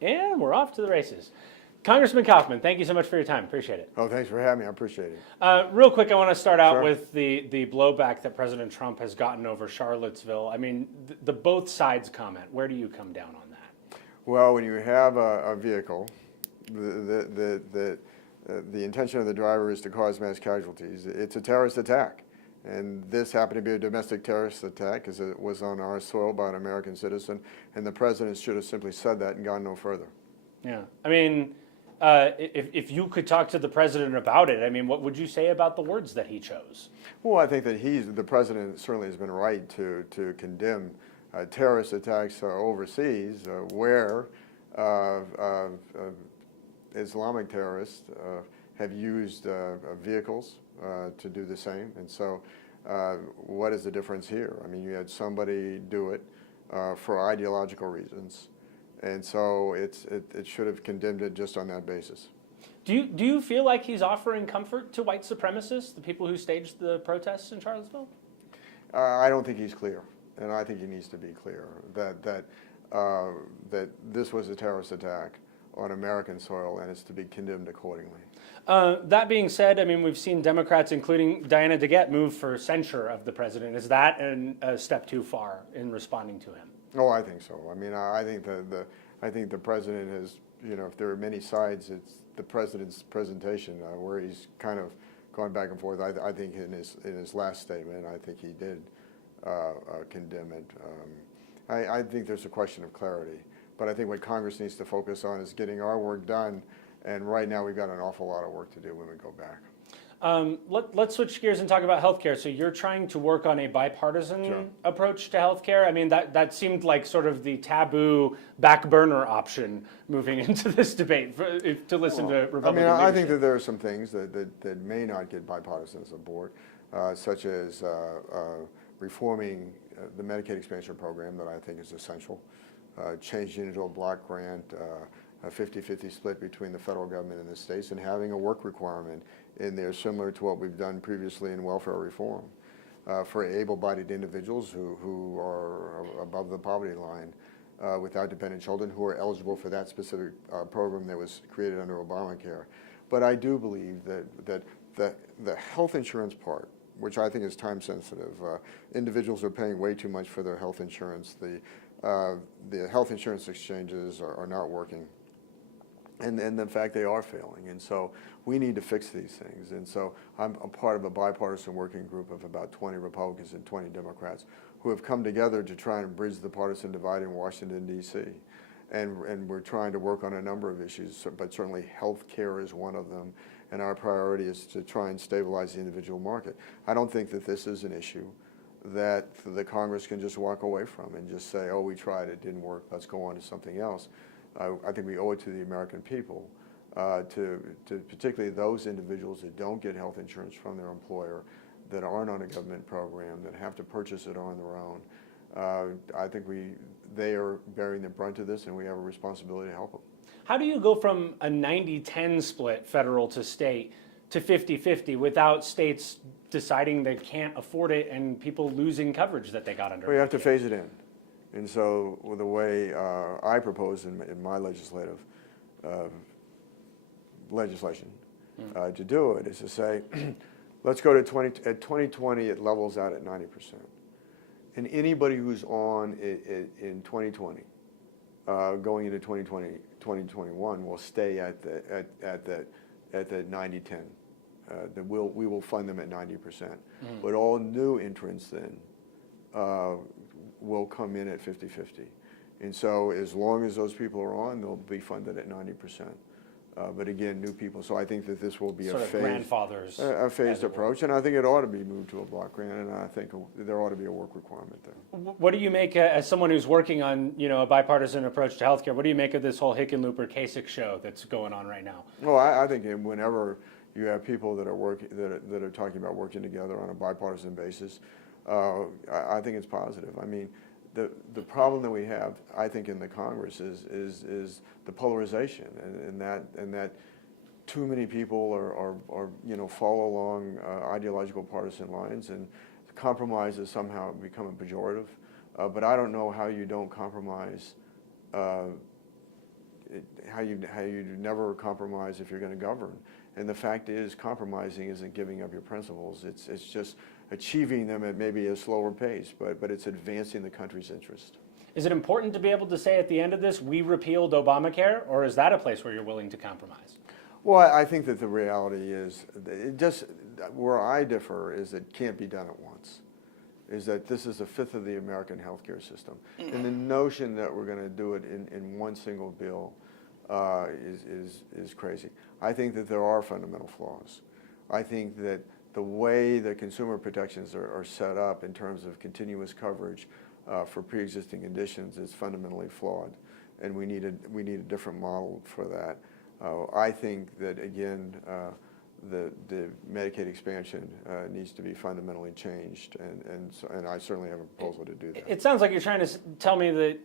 And we're off to the races. Congressman Coffman, thank you so much for your time. Appreciate it. Oh, thanks for having me. I appreciate it. Real quick, I want to start out Sure. with the blowback that President Trump has gotten over Charlottesville. I mean, the both sides comment. Where do you come down on that? Well, when you have a vehicle, the intention of the driver is to cause mass casualties. It's a terrorist attack. And this happened to be a domestic terrorist attack because it was on our soil by an American citizen. And the president should have simply said that and gone no further. Yeah. I mean, if you could talk to the president about it, I mean, what would you say about the words that he chose? Well, I think that the president certainly has been right to condemn terrorist attacks overseas where Islamic terrorists have used vehicles to do the same. And so what is the difference here? I mean, you had somebody do it for ideological reasons. And so it should have condemned it just on that basis. Do you feel like he's offering comfort to white supremacists, the people who staged the protests in Charlottesville? I don't think he's clear, and I think he needs to be clear that this was a terrorist attack on American soil, and it's to be condemned accordingly. That being said, I mean, we've seen Democrats, including Diana DeGette, move for censure of the president. Is that a step too far in responding to him? Oh, I think so. I mean, I think the president has, if there are many sides, it's the president's presentation where he's kind of gone back and forth. I think in his last statement, I think he did condemn it. I think there's a question of clarity, but I think what Congress needs to focus on is getting our work done. And right now, we've got an awful lot of work to do when we go back. Let's switch gears and talk about healthcare. So you're trying to work on a bipartisan Sure. approach to healthcare. I mean, that seemed like sort of the taboo back burner option moving into this debate to listen to Republican I think leadership. that there are some things that may not get bipartisan support, such as reforming the Medicaid expansion program that I think is essential, changing into a block grant, a 50-50 split between the federal government and the states, and having a work requirement in there similar to what we've done previously in welfare reform for able-bodied individuals who are above the poverty line without dependent children who are eligible for that specific program that was created under Obamacare. But I do believe that the health insurance part, which I think is time sensitive, individuals are paying way too much for their health insurance. The health insurance exchanges are not working. And in fact, they are failing. And so we need to fix these things. And so I'm a part of a bipartisan working group of about 20 Republicans and 20 Democrats who have come together to try and bridge the partisan divide in Washington, D.C. And we're trying to work on a number of issues, but certainly health care is one of them. And our priority is to try and stabilize the individual market. I don't think that this is an issue that the Congress can just walk away from and just say, oh, we tried, it didn't work, let's go on to something else. I think we owe it to the American people, to particularly those individuals that don't get health insurance from their employer, that aren't on a government program, that have to purchase it on their own. I think they are bearing the brunt of this, and we have a responsibility to help them. How do you go from a 90-10 split, federal to state, to 50-50 without states deciding they can't afford it and people losing coverage that they got under? Well, you have to phase it in. And so the way I propose in my legislation to do it is to say, let's go to 2020, it levels out at 90%. And anybody who's on in 2020, going into 2021, will stay at the 90-10. We will fund them at 90%. But all new entrants then will come in at 50-50. And so as long as those people are on, they'll be funded at 90%. But again, new people. So I think that this will be a phased approach, and I think it ought to be moved to a block grant, and I think there ought to be a work requirement there. What do you make, as someone who's working on a bipartisan approach to healthcare, what do you make of this whole Hickenlooper-Kasich show that's going on right now? Well, I think whenever you have people that are talking about working together on a bipartisan basis, I think it's positive. I mean, the problem that we have, I think, in the Congress is the polarization, and that too many people are follow along ideological partisan lines, and compromise has somehow become a pejorative. But I don't know how you don't compromise how you never compromise if you're going to govern. And the fact is, compromising isn't giving up your principles. It's just achieving them at maybe a slower pace, but it's advancing the country's interest. Is it important to be able to say at the end of this, we repealed Obamacare, or is that a place where you're willing to compromise? Well, I think that the reality is, where I differ is it can't be done at once. Is that this is a fifth of the American healthcare system. And the notion that we're going to do it in one single bill is crazy. I think that there are fundamental flaws. I think that the way the consumer protections are set up in terms of continuous coverage for pre-existing conditions is fundamentally flawed, and we need a different model for that. I think that, again, the Medicaid expansion needs to be fundamentally changed, and I certainly have a proposal to do that. It sounds like you're trying to tell me that,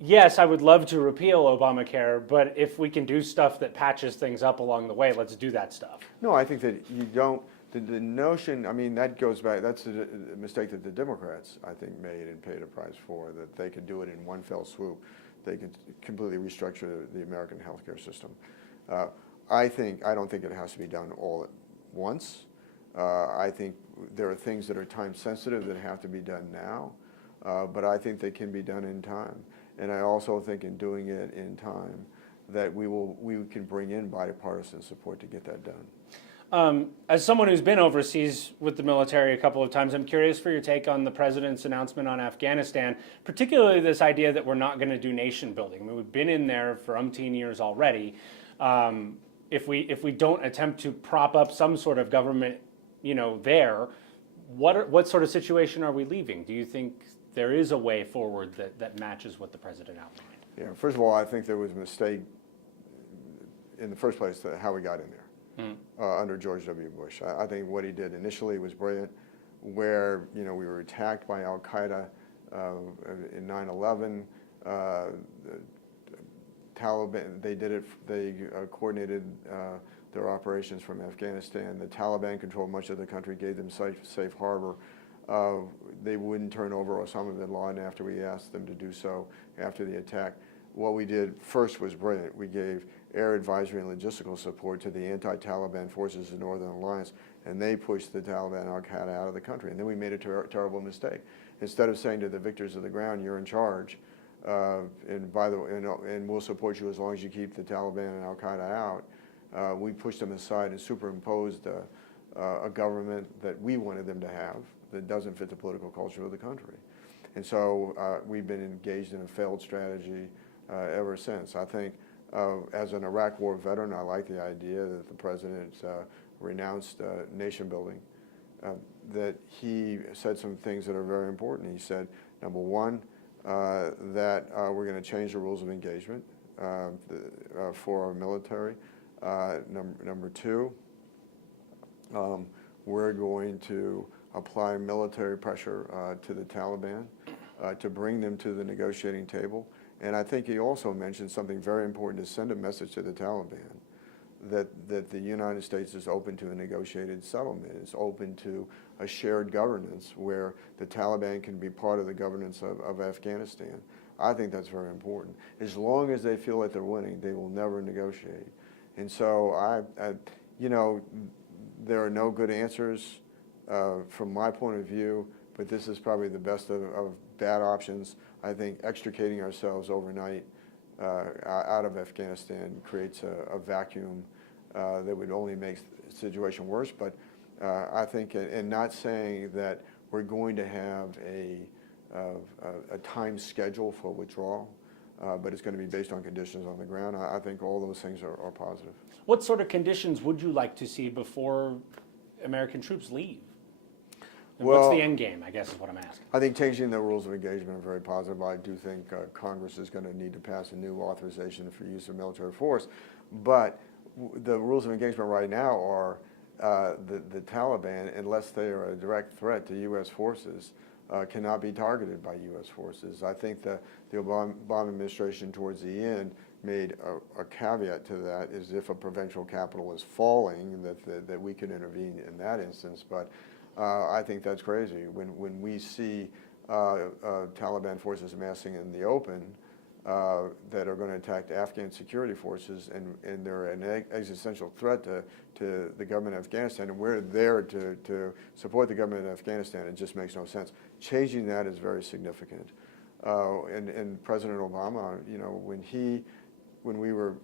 yes, I would love to repeal Obamacare, but if we can do stuff that patches things up along the way, let's do that stuff. No, I think that you don't. The notion, I mean, that goes back, that's a mistake that the Democrats, I think, made and paid a price for, that they could do it in one fell swoop. They could completely restructure the American healthcare system. I don't think it has to be done all at once. I think there are things that are time sensitive that have to be done now, but I think they can be done in time. And I also think in doing it in time that we can bring in bipartisan support to get that done. As someone who's been overseas with the military a couple of times, I'm curious for your take on the president's announcement on Afghanistan, particularly this idea that we're not going to do nation building. I mean, we've been in there for umpteen years already. If we don't attempt to prop up some sort of government, there, what sort of situation are we leaving? Do you think there is a way forward that matches what the president outlined? Yeah, first of all, I think there was a mistake in the first place how we got in there. Under George W. Bush. I think what he did initially was brilliant, where we were attacked by Al Qaeda in 9/11. Taliban, they coordinated their operations from Afghanistan. The Taliban controlled much of the country, gave them safe harbor. They wouldn't turn over Osama bin Laden after we asked them to do so after the attack. What we did first was brilliant. We gave air advisory and logistical support to the anti-Taliban forces of Northern Alliance, and they pushed the Taliban and Al-Qaeda out of the country. And then we made a terrible mistake. Instead of saying to the victors of the ground, you're in charge, and we'll support you as long as you keep the Taliban and Al-Qaeda out, we pushed them aside and superimposed a government that we wanted them to have that doesn't fit the political culture of the country. And so we've been engaged in a failed strategy ever since. I think as an Iraq War veteran, I like the idea that the president renounced nation building, that he said some things that are very important. He said, number one, that we're going to change the rules of engagement for our military. Number two, we're going to apply military pressure to the Taliban to bring them to the negotiating table. And I think he also mentioned something very important, to send a message to the Taliban that the United States is open to a negotiated settlement. It's open to a shared governance where the Taliban can be part of the governance of Afghanistan. I think that's very important. As long as they feel like they're winning, they will never negotiate. And so there are no good answers from my point of view, but this is probably the best of bad options. I think extricating ourselves overnight out of Afghanistan creates a vacuum that would only make the situation worse. But I think, and not saying that we're going to have a time schedule for withdrawal, but it's going to be based on conditions on the ground. I think all those things are positive. What sort of conditions would you like to see before American troops leave? What's the end game, I guess, is what I'm asking. I think changing the rules of engagement are very positive. I do think Congress is going to need to pass a new authorization for use of military force. But the rules of engagement right now are the Taliban, unless they are a direct threat to U.S. forces, cannot be targeted by U.S. forces. I think the Obama administration towards the end made a caveat to that, is if a provincial capital is falling, that we could intervene in that instance. But I think that's crazy. When we see Taliban forces amassing in the open, that are going to attack Afghan security forces, and they're an existential threat to the government of Afghanistan, and we're there to support the government of Afghanistan. It just makes no sense. Changing that is very significant. And President Obama, you know, when we were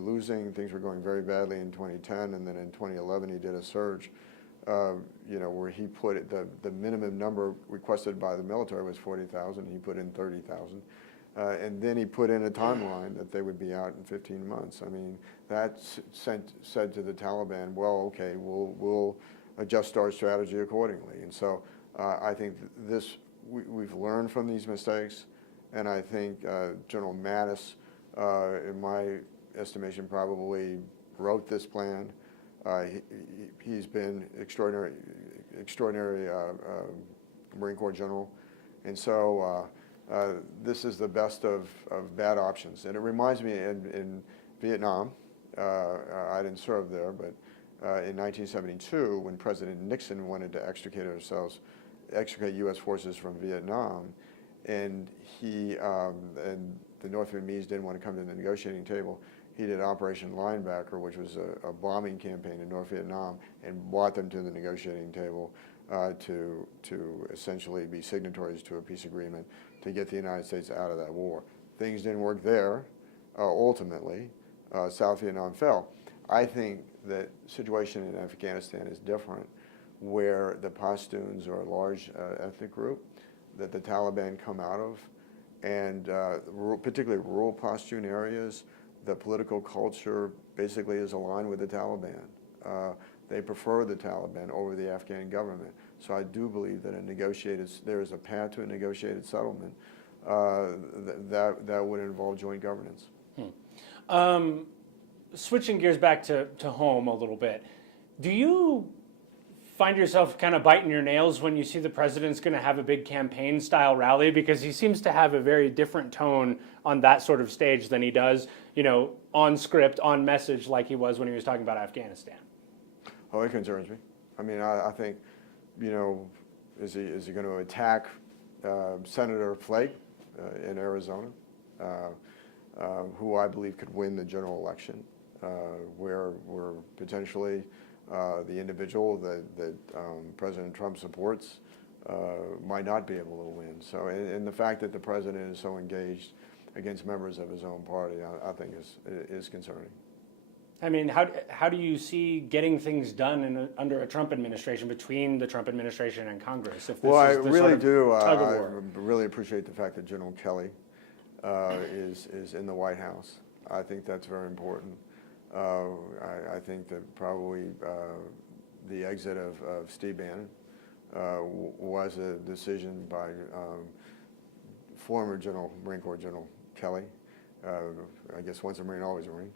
losing, things were going very badly in 2010, and then in 2011 he did a surge, you know, where he put the minimum number requested by the military was 40,000. He put in 30,000. And then he put in a timeline that they would be out in 15 months. I mean, that said to the Taliban, well, okay, we'll adjust our strategy accordingly. And so I think we've learned from these mistakes, and I think General Mattis, in my estimation, probably wrote this plan. He's been extraordinary Marine Corps general, and so this is the best of bad options. And it reminds me in Vietnam, I didn't serve there, but in 1972, when President Nixon wanted to extricate U.S. forces from Vietnam, and and the North Vietnamese didn't want to come to the negotiating table, he did Operation Linebacker, which was a bombing campaign in North Vietnam, and brought them to the negotiating table to essentially be signatories to a peace agreement to get the United States out of that war. Things didn't work there. Ultimately, South Vietnam fell. I think that situation in Afghanistan is different, where the Pashtuns are a large ethnic group that the Taliban come out of, and particularly rural Pashtun areas, the political culture basically is aligned with the Taliban. They prefer the Taliban over the Afghan government. So I do believe that there is a path to a negotiated settlement that would involve joint governance. Switching gears back to home a little bit, do you find yourself kind of biting your nails when you see the president's going to have a big campaign-style rally? Because he seems to have a very different tone on that sort of stage than he does, you know, on script, on message, like he was when he was talking about Afghanistan. Oh, it concerns me. I mean, I think, you know, is he going to attack Senator Flake in Arizona, who I believe could win the general election, where potentially the individual that President Trump supports might not be able to win. So, and the fact that the president is so engaged against members of his own party, I think is concerning. I mean, how do you see getting things done under a Trump administration, between the Trump administration and Congress? If this Well, I is the really sort of do. tug of I war? really appreciate the fact that General Kelly is in the White House. I think that's very important. I think that probably the exit of Steve Bannon was a decision by former Marine Corps General Kelly. I guess once a Marine, always a Marine.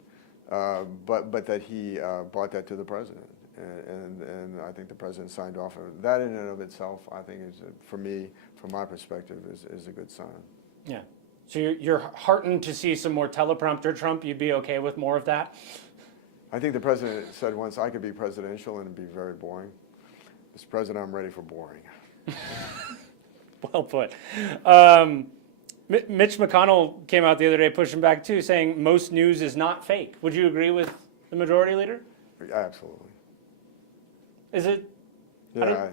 But that he brought that to the president, and I think the president signed off on it. That in and of itself, I think, is, for me, from my perspective, is a good sign. Yeah. So you're heartened to see some more teleprompter Trump. You'd be okay with more of that? I think the president said once, I could be presidential and it'd be very boring. Mr. President, I'm ready for boring. Well put. Mitch McConnell came out the other day pushing back too, saying most news is not fake. Would you agree with the majority leader? Absolutely. Is it? Yeah,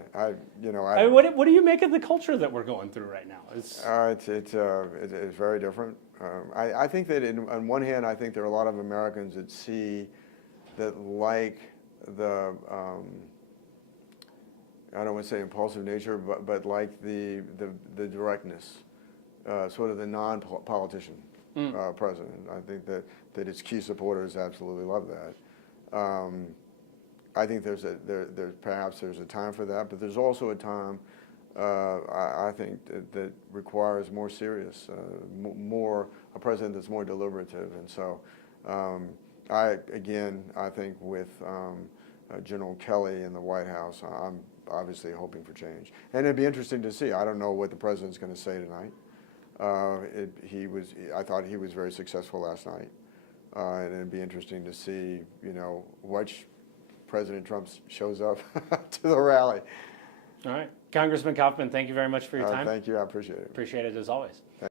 what do you make of the culture that we're going through right now? It's very different. I think that on one hand, I think there are a lot of Americans that see that like the I don't want to say impulsive nature, but like the directness. Sort of the non-politician president. I think that his key supporters absolutely love that. I think perhaps there's a time for that, but there's also a time I think that requires more serious, a president that's more deliberative. And so I think with General Kelly in the White House, I'm obviously hoping for change. And it'd be interesting to see. I don't know what the president's going to say tonight. I thought he was very successful last night, and it'd be interesting to see, you know, which President Trump shows up to the rally. All right, Congressman Coffman, thank you very much for your time. Thank you, I appreciate it. Appreciate it as always.